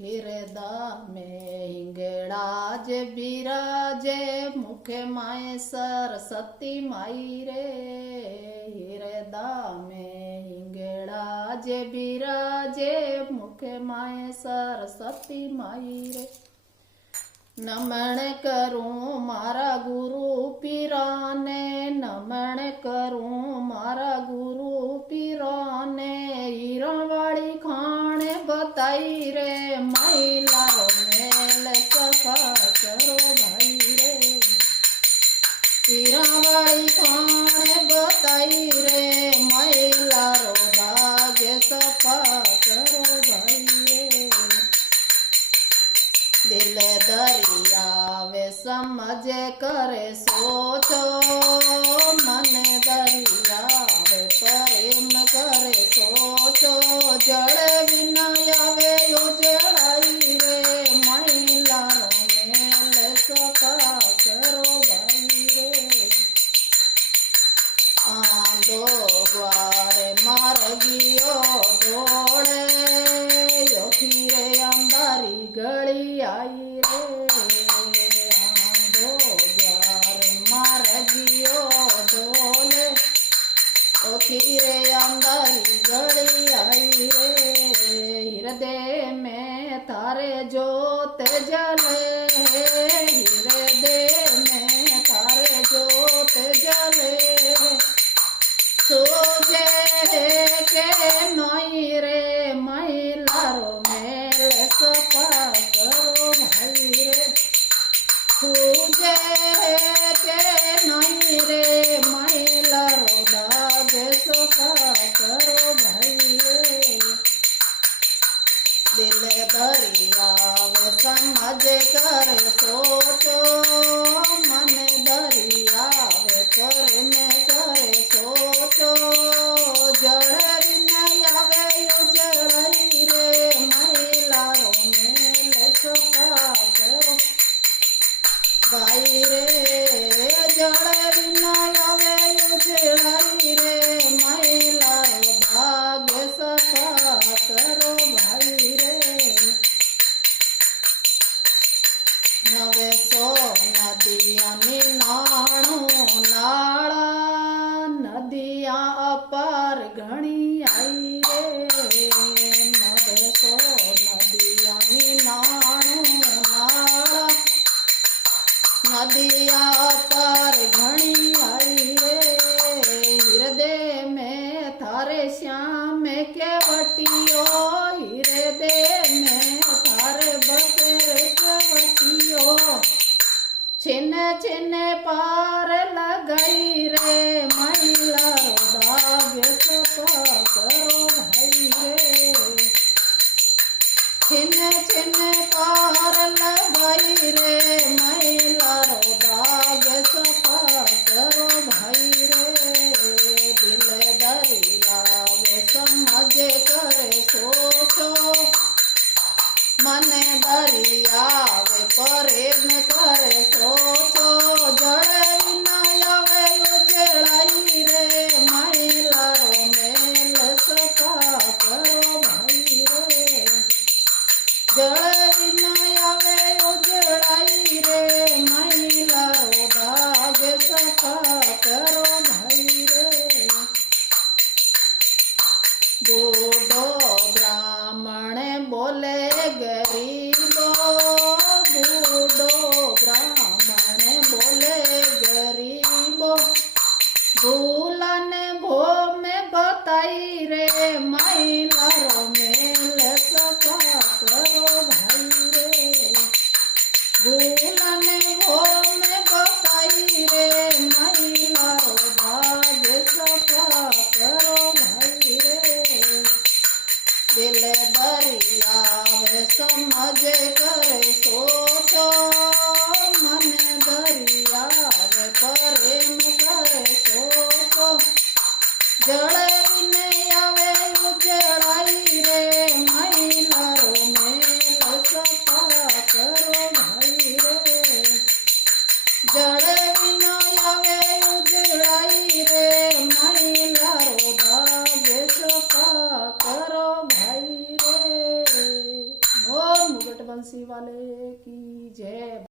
हिरदा में हिंगड़ा जे बिराजे मुखे माए सरस्वती माई रे। हिरदा में हिंगड़ा जे बिराजे मुखे माए सरस्वती माई रे। नमन करूं मारा गुरु पीराने, नमन करूं मारा गुरु पीराने। हीरा वाली खाने बताई रे, महिला रो मेल सफा करो भाई रे। हीरा वाली खाने बताई रे, महिला रो दाग सफा करो भाई रे। दिल दरिया वे समझ करे सोचो, मन दरिया वे प्रेम करे सोचो। जड़ बिना आवे उजड़ाई रे, महिला मेल सफा करो भाई रे। आंदो ग्वारे मार गियो डोड़े, योखीरे अंधारी गली आई रे। आंदो ग्वारे मार गियो डोले, योखीरे अंधारी गली आई रे। हृदय में थारे जोत जले, हृदय में थारे जोत जले। सोजे के नई रे, महिला रो मेल सफा करो भाई रे। पूजे के नई रे, महिला रो दाग सफा करो भाई रे। दिल दरिया वे समझ कर सोचो, मन दरिया वे प्रेम करे सोचो। जड़ बिना आवे उजड़ाई रे, महिला रो मेल सफा करो भाई रे। जड़ बिना आवे उजड़ाई रे, महिला रो भाग सफा करो भाई रे। नवे सो नदिया निनाणु नाला, नदिया अपार घणी आई रे। नवे सो नदिया निनाणु नाला, नदिया अपार घणी आई रे। हृदय में थारे श्याम केवटियो, हृदय में थारे बसेर केवटियो। छिन छिन पार लगाई रे, महिला रो दाग सफा करो भाई रे। छिन छिन पार लगाई रे, महिला रो दाग सफा करो भाई रे। दिल दरिया वे समझ करे सोचो, मन दरिया वे प्रेम करे सोचो। जड़ बिना आवे उजड़ाई रे, महिला रो मेल सफा करो भाई रे। जड़ बिना आवे उजड़ाई रे, महिला रो दाग सफा करो भाई रे। बूढ़ो ब्राह्मण बोले गरीबो, बूढ़ो ब्राह्मण बोले गरीबो। भूलन भो में बताई रे, महिला रो मेल सफा करो भाई रे। भूलन भो में बताई रे, महिला रो दाग सफा करो भाई रे। दिल दरिया वे समझ बंसी वाले की जय।